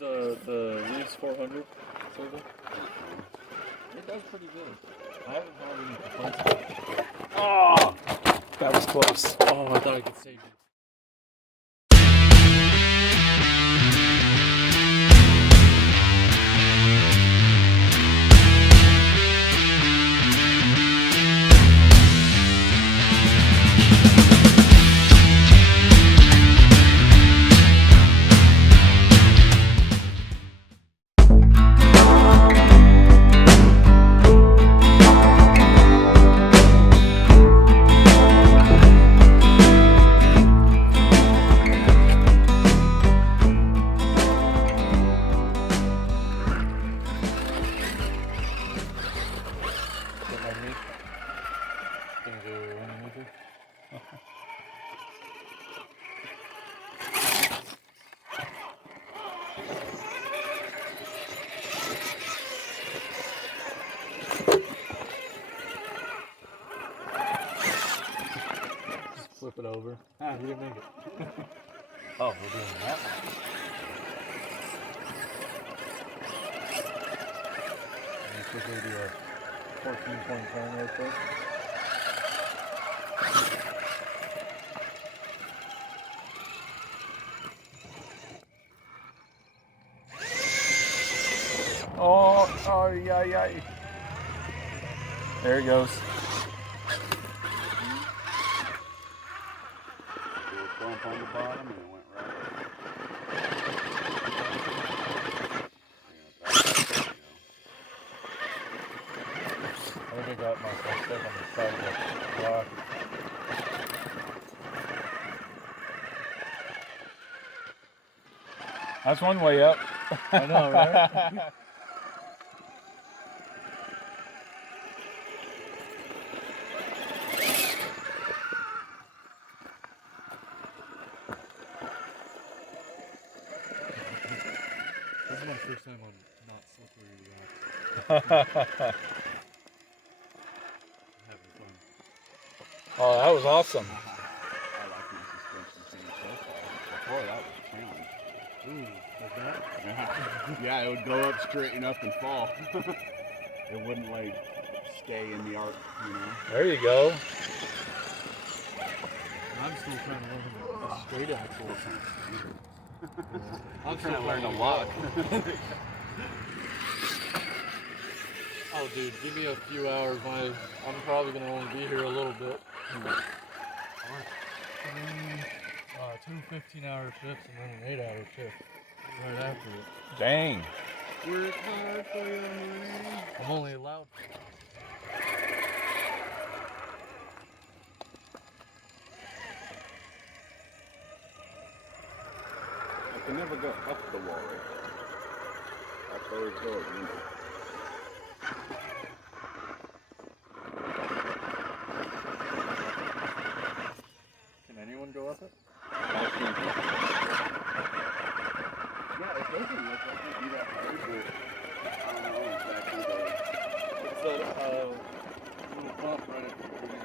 used the Reeves 400 server. It does pretty good. I haven't had any complaints. Oh, that was close. Oh, I thought I could save you. Flip it over. Ah, you didn't make it. Oh, we're doing that. Let me quickly do a 14-point turn real quick. Oh, yeah. There he goes. Bump on the bottom and it went right. I think I got myself stuck on the side of the rock. That's one way up. I know, right? This is my first time on not slippery rocks. Having fun. Oh, that was awesome. I like my suspension change so far. Before that was a challenge. Ooh, like that? Yeah, it would go up, straighten up, and fall. It wouldn't like stay in the arc, you know. There you go. I'm still trying to learn the straight axle. I'm trying to learn a lot. Oh, dude, give me a few hours. I'm probably going to only be here a little bit. Two 15-hour shifts and then an 8-hour shift right after it. Dang. Work hard for your money. I'm only allowed. I can never go up the wall right there. That's always go window. Can anyone go up it? Yeah, it doesn't look like it'd be that hard, but I don't know exactly the... It's that little bump right at the beginning.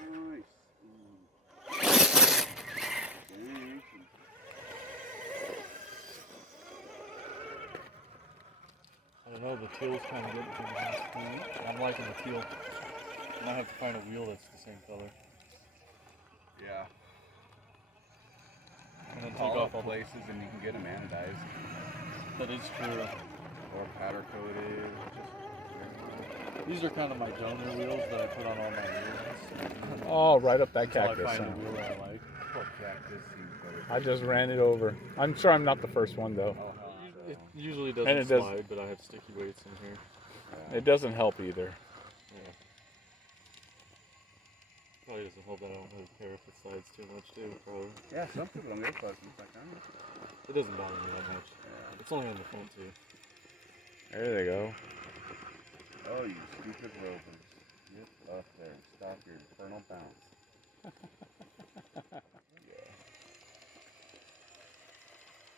Nice. I don't know, the teal's kind of getting to me. I'm liking the teal. I might have to find a wheel that's the same color. Yeah. And then take All off all places and you can get them anodized. That is true. Or powder coated. These are kind of my donor wheels that I put on all my wheels. Oh, right up that Until cactus. I find Huh? a wheel that I like. Cactus seems better. I just ran it over. I'm sure I'm not the first one though. Oh, hell no. It usually doesn't And it does- slide, but I have sticky weights in here. It doesn't help either. Yeah. Probably doesn't help that I don't really care if it slides too much too, probably. Yeah, some people don't get fuzzy. It's like, I don't know. It doesn't bother me that much. Yeah. It's only on the front too. There they go. Oh, you stupid rovers. Get up there and stop your infernal bounce. Yeah.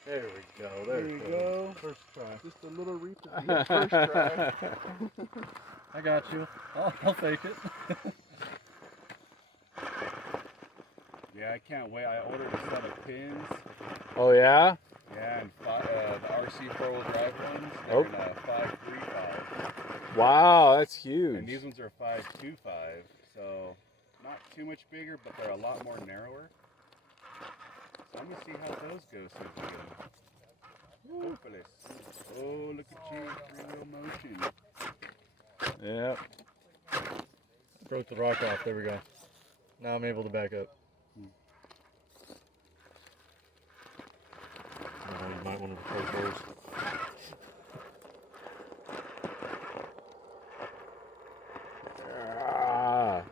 There we go. There we go. First try. Just a little reach. Yeah, first try. I got you. I'll fake it. Yeah, I can't wait. I ordered a set of pins. Oh yeah? Yeah, and the RC 4-wheel drive ones. They're Oh. in a 535. Wow, that's huge. And these ones are 525. So not too much bigger, but they're a lot more narrower. So I'm gonna see how those go soon. Hopefully. Oh, look at you, real motion. Yep. Broke the rock off. There we go. Now I'm able to back up. You might want to play first. Ah.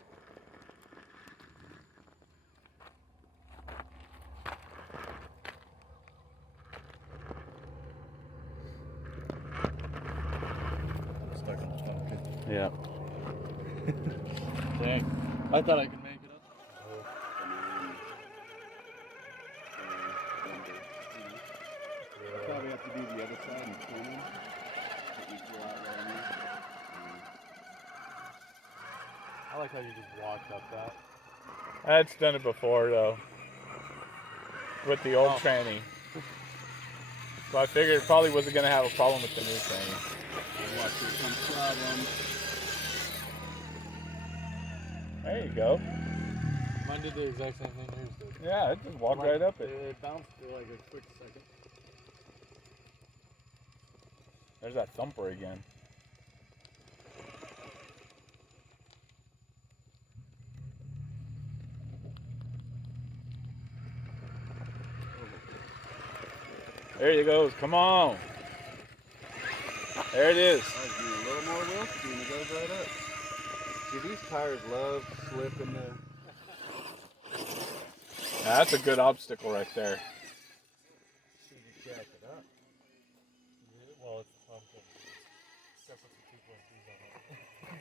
I'm stuck in the pocket. Yeah. Dang. I thought I could make it up. Probably have to do the other side and turn them. I like how you just walked up that. I'd done it before though. With the old tranny. So I figured it probably wasn't gonna have a problem with the new tranny. Watch here come problem. There you go. Mine did the exact same thing yours did. Yeah, it just walked right up it. It bounced for like a quick second. There's that thumper again. There you go. Come on. There it is. I was doing a little more wheel spin, it goes right up. See, these tires love slipping the... Now, that's a good obstacle right there. Should you jack it up? Yeah, well, it's pumpkin. Except for the 2.3s on it.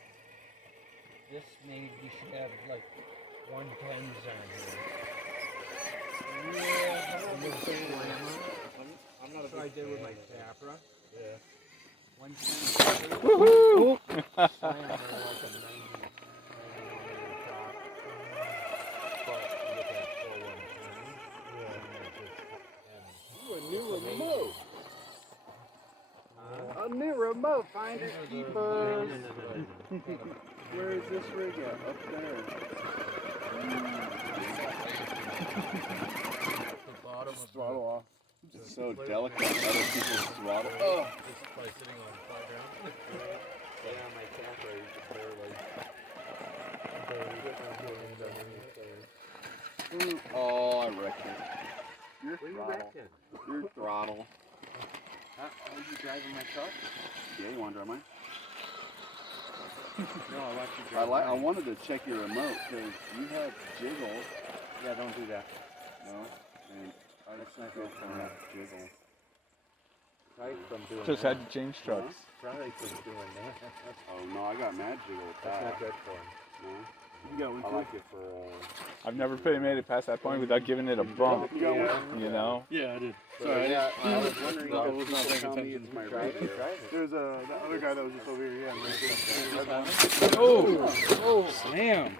This maybe we should have like 110s on here. Yeah, I'm not a big I'm not a That's what I big did with fan. my Capra. Yeah. 110. Woohoo! Slammed her like a 90 top. But with that full 110. Ooh, a new remote. A new remote, finders keepers. Where is this rig at? Up there. The bottom of Throttle off. It's so delicate. Other people's throttle. Oh. It's by sitting on flat ground. Yeah, my Capra, you could barely get my hands underneath there. Oh, I wrecked it. Your What are you throttle. wrecking? Your throttle. Are you driving my truck? Yeah, you want to drive mine? No, I want you to drive I wanted to check your remote because you had jiggle. Yeah, don't do that. No, and I just not good going for to jiggle. Right from doing Just that. had to change trucks. Right from doing that. Oh no, I got mad jiggle with That's that. not good for him. No. You got one I too? like it for, I've never made it past that point without giving it a bump. You got one? You know? Yeah, I did. Sorry, yeah, I was wondering I if was you not paying tell me attention if to my you drive radio. it. There's that other guy that was just over here. Yeah, Oh, Sam.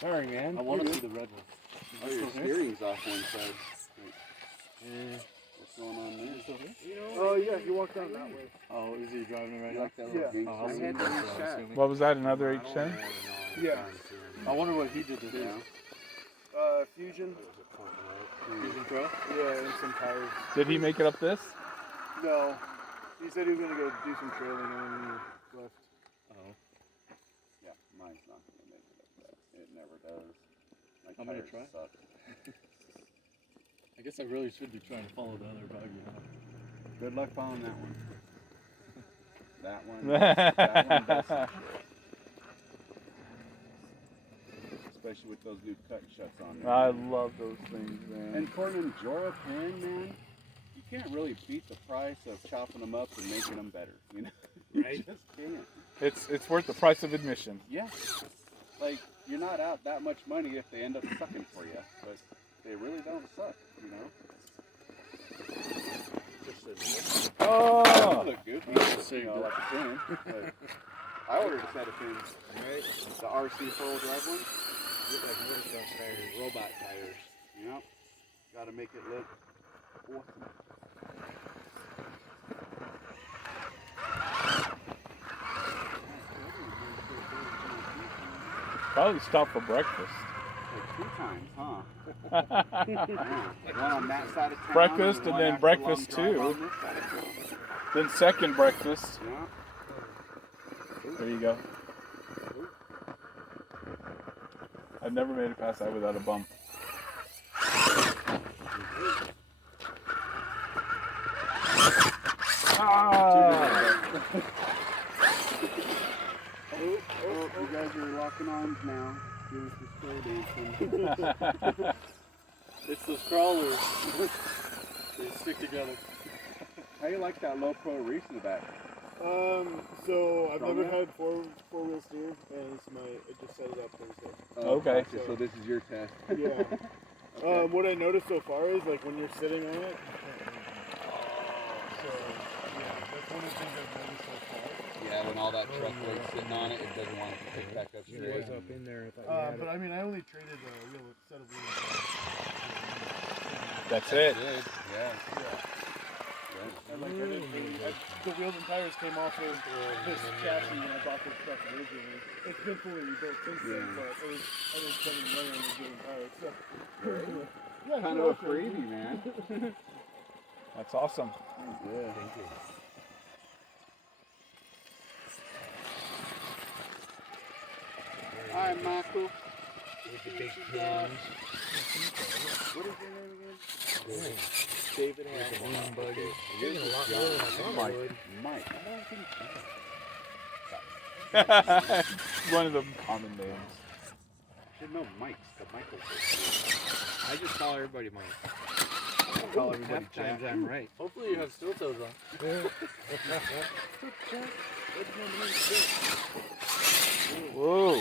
Sorry, man. I want to see the red one. Oh, your steering's off one side. What's going on there? Oh yeah, you walk down that way. Oh, is he driving it right You now? like that little gate Oh, I'll sign? see had that, to so reset. I'm assuming. What was that? Another H10? Yeah. I wonder what he did to his. Yeah. Fusion. Fusion Pro? Yeah, and some tires. Did he make it up this? No, he said he was gonna go do some trailing and then he left. Oh. Yeah, mine's not going to make it up that. It never does. My I'm gonna tires try. suck. I guess I really should be trying to follow the other buggy. Huh? Good luck following that one. That one. That one does. Especially with those new cut shuts on there. I love those things, man. And for an Enduro pen, man, you can't really beat the price of chopping them up and making them better. You know, you Right. just can't. It's worth the price of admission. Yeah, like you're not out that much money if they end up sucking for you, but they really don't suck. You know. They Oh! look goofy, Say you know, that. like a pen. But I I ordered a set of fins. Right? The RC four-wheel drive ones. Look like motorcycle tires, robot tires. Yep. Got to make it look awesome. Probably stop for breakfast. Like 2 times, huh? Yeah. One on that side of town. Breakfast and one then after a breakfast long drive too. on this side of town. Then second breakfast. Yeah. There you go. I've never made it past that without a bump. Ah! Oh, you guys are locking arms now. Doing some square dancing. It's those crawlers. They stick together. How you like that low pro reach in the back? So I've Strong never enough? had four-wheel steer, and I just set it up Thursday. Okay. Gotcha. So this is your test. Yeah. Okay. What I noticed so far is like when you're sitting on it. So yeah, that's one of the things I've noticed so far. Yeah, when all that truck weight sitting on it, it doesn't want it to pick back up It straight. was up in there. I thought you had But it. I mean, I only traded a set of wheels. That's it. Good. Yeah. And like the wheels and tires came off of this chassis when I bought this truck originally. It's been fully rebuilt since then, Yeah. but I didn't spend any money on the wheels and tires. So yeah, Kind sure, of a freebie, man. That's awesome. Yeah. Thank you. Hi, Michael. With the big pins. What is your name again? David has a lean buggy. You're getting a lot more than I thought I would. Mike. One of the common names. Should know Mike's the Michael. I just call everybody Mike. Call everybody Half times Jack. I'm right. Hopefully you have steel toes on. Whoa.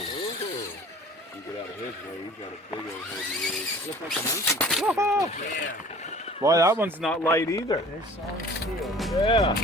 You get out of his way, he's got a big old heavy rig. Looks like a monkey. Boy, that one's not light either. They're solid steel. Yeah.